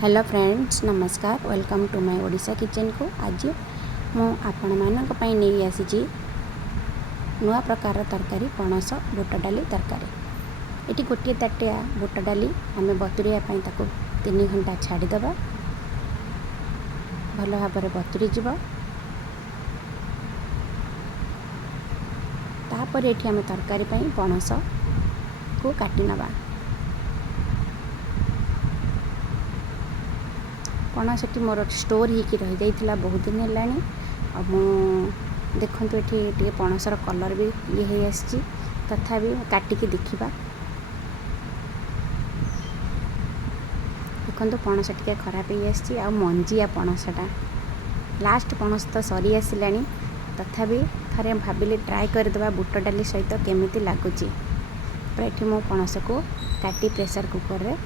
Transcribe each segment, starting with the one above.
Hello friends, नमस्कार। Welcome to my Odisha kitchen को। आज मु आपण मानक पई नहीं आसी नुआ प्रकार तरकारी पणस बुट डाली तरकारी। एटी गोटे ताटिया बुट डाली आम बतुरिया ताको 3 घंटा छाड़ीदबा। भल भाव में बतुरी जीव। तापर एठी आम तरकारी पई पणस को काटी नबा। पणसटी मोर स्टोर ही रही जाइथिला बहुत दिन हेलानी। देखु ये पणसर कलर भी ये है आसी, तथापि काटिकी देखा। देखो पणस टे खराब हो आ मंजिया पणसटा लास्ट पणस तो सरी आसला, तथापि थे भाविली ट्राए करदे बुट डाली सहित केमिति लगुच। ये मो पणस को काटी प्रेशर कुकर रे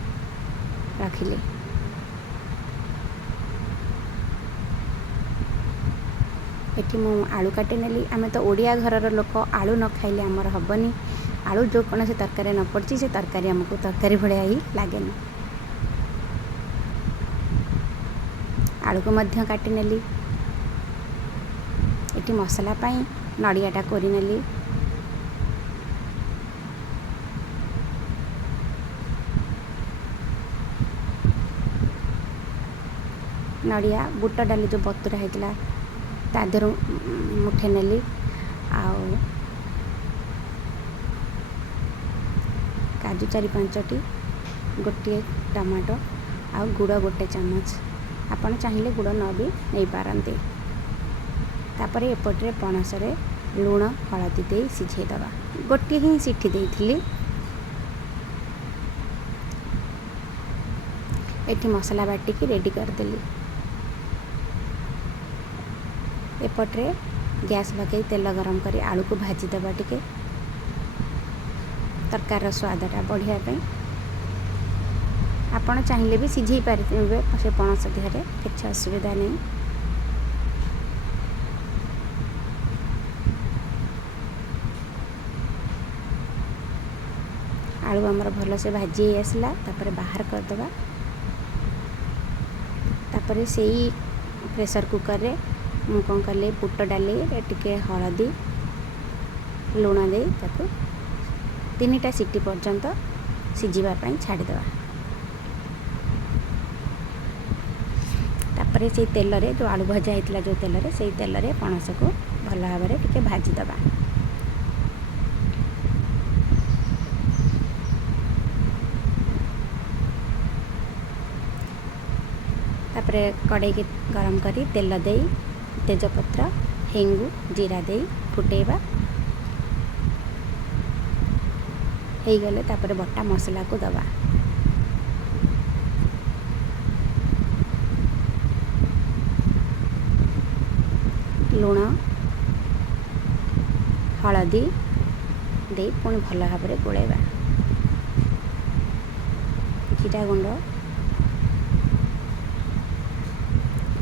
रखिली। एठी मु आलू काटी नेली। आमे तो ओडिया घरर लोक आलू न खाइले आमर हबनी। आलू जो कौन से तरकारी न पड़ी से तरकारी आमको तरकारी भलिया ही लागेनी। आलू को मध्य काटी नेली। एठी मसला पाई नड़ियाटा कोरी नेली। नड़िया बुट डाली जो बतुरा होता तादर मुठे नेली। काजू 4-5टी, गोटे टमाटो आ गुड़ गोटे चामच। आपण चाहिए गुड़ न भी नहीं पारती। तापर एपटे पणस रे लुण हलदी दे सिझेदबा। गोटे ही सीटी देइथिली। एठी मसला बाटिकी रेडी करदेली। एपटे गैस लगे तेल गरम करी आलू को भाजीदबा टिके तरकार स्वादटा बढ़िया। आपण चाहिए भी सिझे पारे से पणस देहरे किसी असुविधा नहीं। आलू आमर भल से भाजी आसला, तापर बाहर करदबा। तापर से प्रेशर कुकर रे मु कौन कले बुट डाली टिके हलदी लुण दे ताको 3टा सीटी पर्यंत सिझापी छाड़ीदबा। तापर से तेल रे जो आलू भजा होता जो तेल रे से तेल रे पणस को भल भाव में टिके भाजीदबा। तापर कड़ाई के गरम करी तेल दे तेजपत्र हेंगू जीरा दे फुटेबा। हो गले तापर बटा मसला को दबा। लुण हलदी दे पुणी भल भाव में गोलेबा। जीरा गुंड,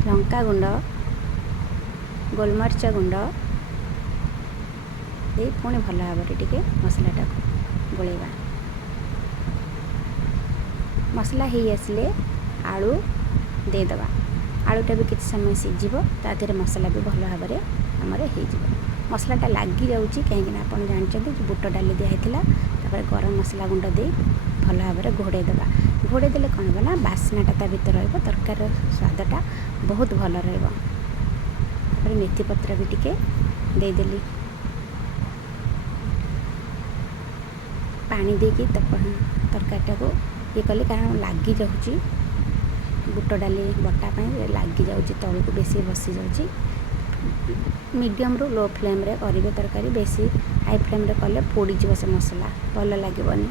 लंका गुंड, गोलमरीच गुंड दे पुणी भल भाव में टिके मसलाटा गोलेबा। मसला ही आसले आलू देदबा। आलूटा भी किसी समय सिझिब, तादेहरे मसला भी भल भाव में आमर हो मसलाटा लगी जाऊँगी कहीं आप जानते बुट डाली दिखाई। तापर गरम मसला गुंड दे भल भाव में घोड़ेदबा। घोड़े देले कौन हो ना बास्नाटा ता भीतर रहिबो, तरकार स्वादटा बहुत भल रहिबो। तापर मेथी पत्र भी टिके देदेली। पानी देकी तरकारीटा को ये कले कारण लगी जाऊँगी बुट डाली बटा लगी जाऊँगी तलू को बेसी बसी जाऊँगी। मीडियम रू लो फ्लेम रे करेंगे तरकारी। बेसी हाई फ्लेम रे कले पोड़ी जीव से मसला भल लगेनि।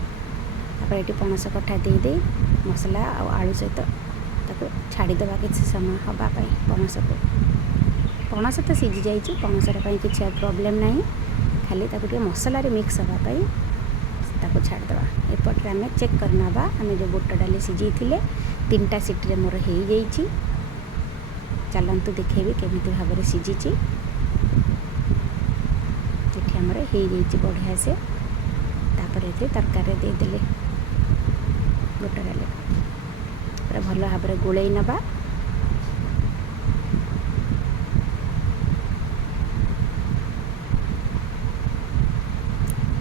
तापर ये पणस कटा दे मसला आलू सहित ताको छाड़ीदबा किसी समय हवापाई। पणस तो सिझी जाइए, पणसर किसी प्रोब्लेम ना, खाली ताको मसला मिक्स हवापाई ताको छाड़ीदबा। एपटे आम चेक करना आम जो बुट डाली सिझे 3टा सीटी मोर हो जाइए। चलतु देखेबी केमिति भाव में सिझी। ये आमर हो जाइए बढ़िया से। तापर ये तरकारी देदेले बुट डाली पूरा भल भाव में गोलई नवा।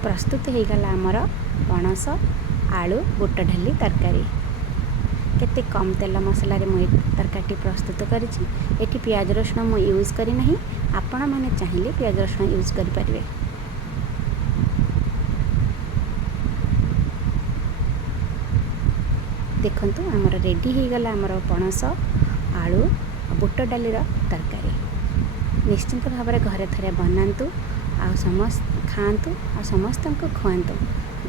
प्रस्तुत हो गला आमर पणस आलू बुट डाली तरकारी। केते कम तेल मसला मुझे तरकारी प्रस्तुत करी। पियाज रसुण मु यूज करना, आपण मैंने चाहिए पियाज रसुण यूज करें। देखंतु आमर रेडी हो गला आमर पणस आलू बुट डाली तरकारी। निश्चिंत भाव में घरे थे बनातु आ समस्त खातु आ समस्त को खुआतु।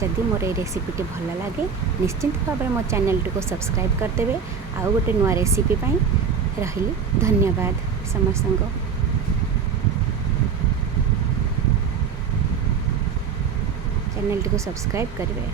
जदि मोर ये रेसिपीटी भल लगे निश्चिंत भाव में मो चैनल को सब्सक्राइब करदेवे। आउ गोटे नुआ रेसिपी रही। धन्यवाद समस्त को। चैनल को सब्सक्राइब करेंगे।